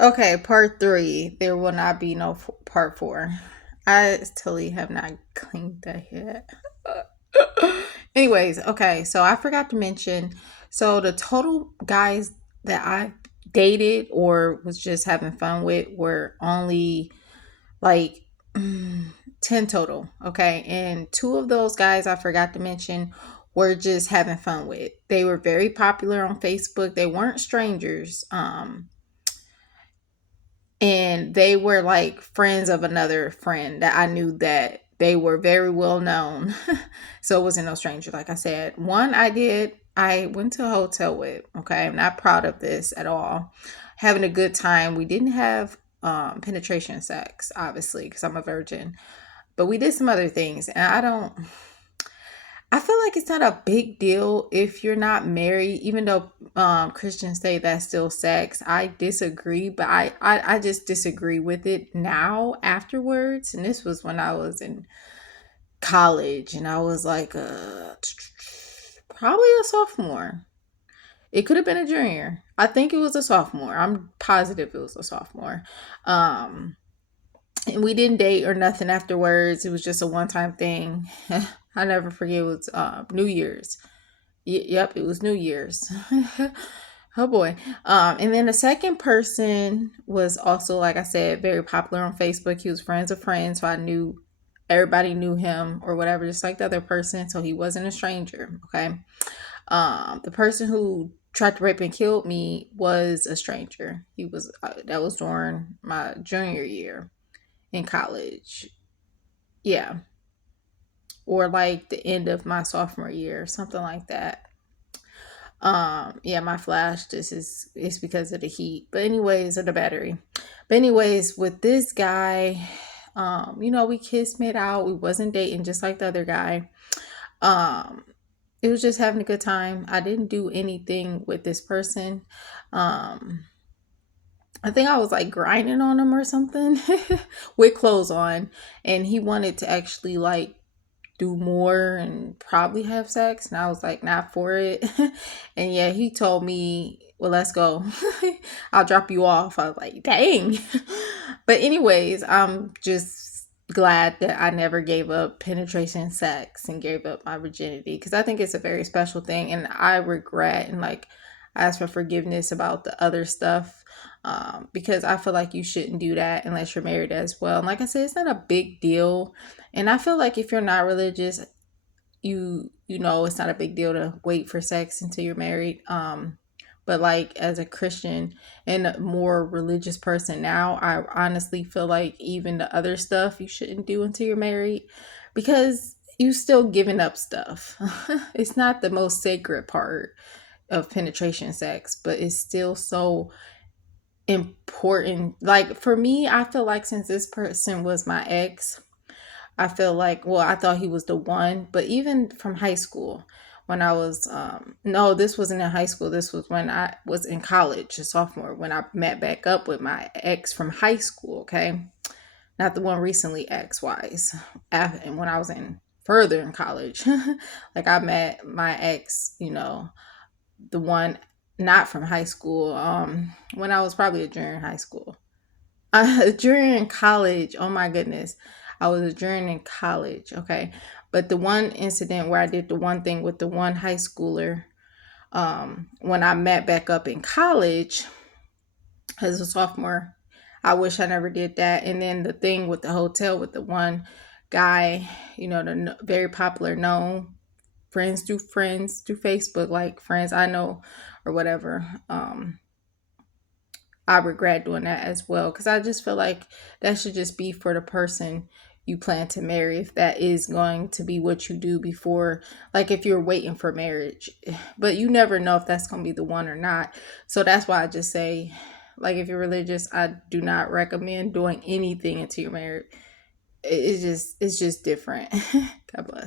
Okay, part three. There will not be no part four. I totally have not cleaned that yet. Anyways, okay, so I forgot to mention. So the total guys that I dated or was just having fun with were only like 10 total. Okay, and two of those guys I forgot to mention were just having fun with. They were very popular on Facebook. They weren't strangers. And they were like friends of another friend that I knew that they were very well known. So it wasn't no stranger. Like I said, one I went to a hotel with. Okay, I'm not proud of this at all. Having a good time. We didn't have penetration sex, obviously, because I'm a virgin, but we did some other things, and I feel like it's not a big deal if you're not married, even though Christians say that's still sex. I disagree, but I just disagree with it now afterwards. And this was when I was in college and I was like probably a sophomore. It could have been a junior. I think it was a sophomore. I'm positive it was a sophomore. Um, and we didn't date or nothing afterwards. It was just a one time thing. I never forget. It was New Year's. Yep, it was New Year's. Oh boy. And then the second person was also, like I said, very popular on Facebook. He was friends of friends, so I knew everybody knew him or whatever, just like the other person. So he wasn't a stranger. Okay. The person who tried to rape and killed me was a stranger. He was that was during my junior year in college. Yeah, or like the end of my sophomore year, something like that. Yeah, my flash, this is it's because of the heat. But anyways, or the battery. But anyways, with this guy, we kissed, made out, we wasn't dating just like the other guy. Um, it was just having a good time. I didn't do anything with this person. Um, I think I was like grinding on him or something with clothes on, and he wanted to actually like do more and probably have sex, and I was like not for it. And yeah, he told me, well, let's go. I'll drop you off. I was like, dang. But anyways, I'm just glad that I never gave up penetration sex and gave up my virginity, because I think it's a very special thing, and I regret and like ask for forgiveness about the other stuff, because I feel like you shouldn't do that unless you're married as well. And like I said, it's not a big deal, and I feel like if you're not religious, you know it's not a big deal to wait for sex until you're married. But like as a Christian and a more religious person now, I honestly feel like even the other stuff you shouldn't do until you're married, because you still giving up stuff. It's not the most sacred part of penetration sex, but it's still so important. Like for me, I feel like since this person was my ex, I feel like, well, I thought he was the one, but even from high school, when I was, no, this wasn't in high school. This was when I was in college, a sophomore, when I met back up with my ex from high school, okay? Not the one recently ex wise. And when I was in further in college, like I met my ex, the one not from high school, when I was probably a junior in high school. During college, oh my goodness, I was a junior in college. Okay, but the one incident where I did the one thing with the one high schooler, when I met back up in college as a sophomore, I wish I never did that. And then the thing with the hotel with the one guy, the very popular, known friends through Facebook, like friends I know or whatever. I regret doing that as well, because I just feel like that should just be for the person you plan to marry, if that is going to be what you do before, like if you're waiting for marriage. But you never know if that's going to be the one or not. So that's why I just say, like, if you're religious, I do not recommend doing anything until you're married. It's just different. God bless.